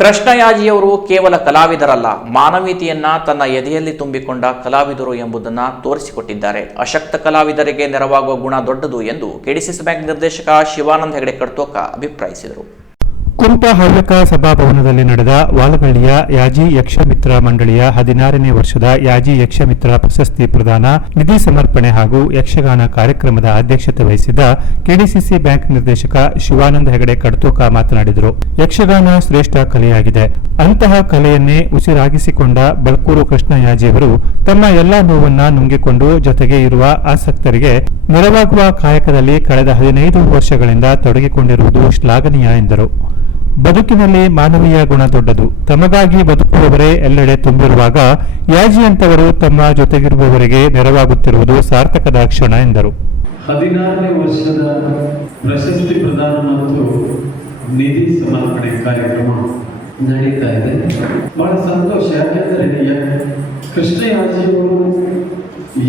ಕೃಷ್ಣಯಾಜಿಯವರು ಕೇವಲ ಕಲಾವಿದರಲ್ಲ, ಮಾನವೀಯತೆಯನ್ನ ತನ್ನ ಎದೆಯಲ್ಲಿ ತುಂಬಿಕೊಂಡ ಕಲಾವಿದರು ಎಂಬುದನ್ನು ತೋರಿಸಿಕೊಟ್ಟಿದ್ದಾರೆ. ಅಶಕ್ತ ಕಲಾವಿದರಿಗೆ ನೆರವಾಗುವ ಗುಣ ದೊಡ್ಡದು ಎಂದು ಕೆಡಿಸಿಸಿ ಬ್ಯಾಂಕ್ ನಿರ್ದೇಶಕ ಶಿವಾನಂದ ಹೆಗಡೆ ಕಡ್ತೋಕ ಅಭಿಪ್ರಾಯಿಸಿದರು. ಕುಂಟ ಹವ್ಯಕ ಸಭಾಭವನದಲ್ಲಿ ನಡೆದ ವಾಲಗಳ್ಳಿಯ ಯಾಜಿ ಯಕ್ಷಮಿತ್ರ ಮಂಡಳಿಯ ಹದಿನಾರನೇ ವರ್ಷದ ಯಾಜಿ ಯಕ್ಷಮಿತ್ರ ಪ್ರಶಸ್ತಿ ಪ್ರದಾನ, ನಿಧಿ ಸಮರ್ಪಣೆ ಹಾಗೂ ಯಕ್ಷಗಾನ ಕಾರ್ಯಕ್ರಮದ ಅಧ್ಯಕ್ಷತೆ ವಹಿಸಿದ್ದ ಕೆಡಿಸಿಸಿ ಬ್ಯಾಂಕ್ ನಿರ್ದೇಶಕ ಶಿವಾನಂದ ಹೆಗಡೆ ಕಡ್ತೋಕ ಮಾತನಾಡಿದರು. ಯಕ್ಷಗಾನ ಶ್ರೇಷ್ಠ ಕಲೆಯಾಗಿದೆ. ಅಂತಹ ಕಲೆಯನ್ನೇ ಉಸಿರಾಗಿಸಿಕೊಂಡ ಬಳ್ಕೂರು ಕೃಷ್ಣ ಯಾಜಿಯವರು ತಮ್ಮ ಎಲ್ಲಾ ನೋವನ್ನ ನುಂಗಿಕೊಂಡು ಜೊತೆಗೆ ಇರುವ ಆಸಕ್ತರಿಗೆ ನೆರವಾಗುವ ಕಾಯಕದಲ್ಲಿ ಕಳೆದ ಹದಿನೈದು ವರ್ಷಗಳಿಂದ ತೊಡಗಿಕೊಂಡಿರುವುದು ಶ್ಲಾಘನೀಯ ಎಂದರು. ಬದುಕಿನಲ್ಲಿ ಮಾನವೀಯ ಗುಣ ದೊಡ್ಡದು. ತಮಗಾಗಿ ಬದುಕುವವರೇ ಎಲ್ಲೆಡೆ ತುಂಬಿರುವಾಗ ಯಾಜಿಯಂತವರು ತಮ್ಮ ಜೊತೆಗಿರುವವರಿಗೆ ನೆರವಾಗುತ್ತಿರುವುದು ಸಾರ್ಥಕದ ಕ್ಷಣ ಎಂದರು. ಹದಿನಾರನೇ ವರ್ಷದ ಪ್ರಶಸ್ತಿ ಪ್ರದಾನ ಮತ್ತು ನಿಧಿ ಸಮರ್ಪಣೆ ಕಾರ್ಯಕ್ರಮ ನಡೀತಾ ಇದೆ. ಬಹಳ ಸಂತೋಷ. ಯಾಕೆಂದರೆ ಕೃಷ್ಣ ಯಾಜಿಯವರು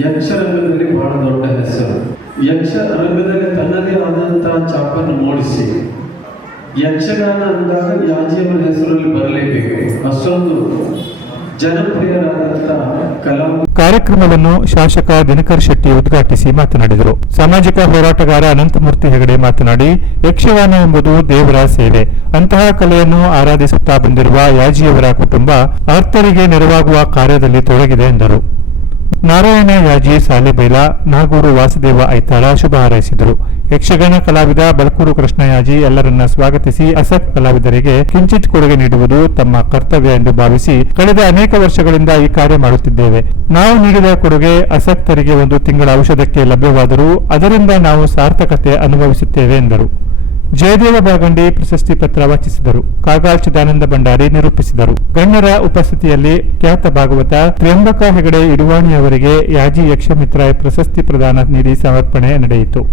ಯಕ್ಷರಂಗದಲ್ಲಿ ಬಹಳ ದೊಡ್ಡ ಹೆಸರು. ಯಕ್ಷ ರಂಗದಲ್ಲಿ ತನ್ನದೇ ಆದಂತಹ ಚಾಪನ್ನು ಮೂಡಿಸಿ ಯಕ್ಷಗಾನ ಅಂದಾಗ ಯಾಜಿಯವರ ಹೆಸರಲ್ಲಿ ಬರಲೇಬೇಕು? ಅಷ್ಟೊಂದು ಕಾರ್ಯಕ್ರಮವನ್ನು ಶಾಸಕ ದಿನಕರ್ ಶೆಟ್ಟಿ ಉದ್ಘಾಟಿಸಿ ಮಾತನಾಡಿದರು. ಸಾಮಾಜಿಕ ಹೋರಾಟಗಾರ ಅನಂತಮೂರ್ತಿ ಹೆಗಡೆ ಮಾತನಾಡಿ, ಯಕ್ಷಗಾನ ಎಂಬುದು ದೇವರ ಸೇವೆ. ಅಂತಹ ಕಲೆಯನ್ನು ಆರಾಧಿಸುತ್ತಾ ಬಂದಿರುವ ಯಾಜಿಯವರ ಕುಟುಂಬ ಆರ್ತರಿಗೆ ನೆರವಾಗುವ ಕಾರ್ಯದಲ್ಲಿ ತೊಡಗಿದೆ ಎಂದರು. ನಾರಾಯಣ ಯಾಜಿ, ಸಾಲೆಬೈಲ, ನಾಗೂರು ವಾಸುದೇವ ಐತಾಳ ಶುಭ ಹಾರೈಸಿದರು. ಯಕ್ಷಗಾನ ಕಲಾವಿದ ಬಲ್ಕೂರು ಕೃಷ್ಣ ಯಾಜಿ ಎಲ್ಲರನ್ನ ಸ್ವಾಗತಿಸಿ ಅಸಕ್ ಕಲಾವಿದರಿಗೆ ಕಿಂಚಿತ್ ಕೊಡುಗೆ ನೀಡುವುದು ತಮ್ಮ ಕರ್ತವ್ಯ ಎಂದು ಭಾವಿಸಿ ಕಳೆದ ಅನೇಕ ವರ್ಷಗಳಿಂದ ಈ ಕಾರ್ಯ ಮಾಡುತ್ತಿದ್ದೇವೆ. ನಾವು ನೀಡಿದ ಕೊಡುಗೆ ಅಸಕ್ತರಿಗೆ ಒಂದು ತಿಂಗಳ ಔಷಧಕ್ಕೆ ಲಭ್ಯವಾದರೂ ಅದರಿಂದ ನಾವು ಸಾರ್ಥಕತೆ ಅನುಭವಿಸುತ್ತೇವೆ ಎಂದರು. ಜಯದೇವ ಬಾಗಂಡಿ ಪ್ರಶಸ್ತಿ ಪತ್ರ ವಾಚಿಸಿದರು. ಕಾಗಾಲ್ ಚಿದಾನಂದ ಭಂಡಾರಿ ನಿರೂಪಿಸಿದರು. ಗಣ್ಯರ ಉಪಸ್ಥಿತಿಯಲ್ಲಿ ಖ್ಯಾತ ಭಾಗವತ ತ್ರ್ಯಂಬಕ ಹೆಗಡೆ ಇಡುವಾಣಿಯವರಿಗೆ ಯಾಜಿ ಯಕ್ಷಮಿತ್ರ ಪ್ರಶಸ್ತಿ ಪ್ರದಾನ ನೀಡಿ ಸಮರ್ಪಣೆ ನಡೆಯಿತು.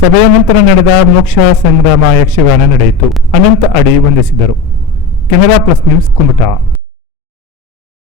ಸಭೆಯ ನಂತರ ನಡೆದ ಮೋಕ್ಷ ಸಂಗ್ರಾಮ ಯಕ್ಷಗಾನ ನಡೆಯಿತು. ಅನಂತ ಅಡಿ ವಂದಿಸಿದರು. Canara plus news Kumta.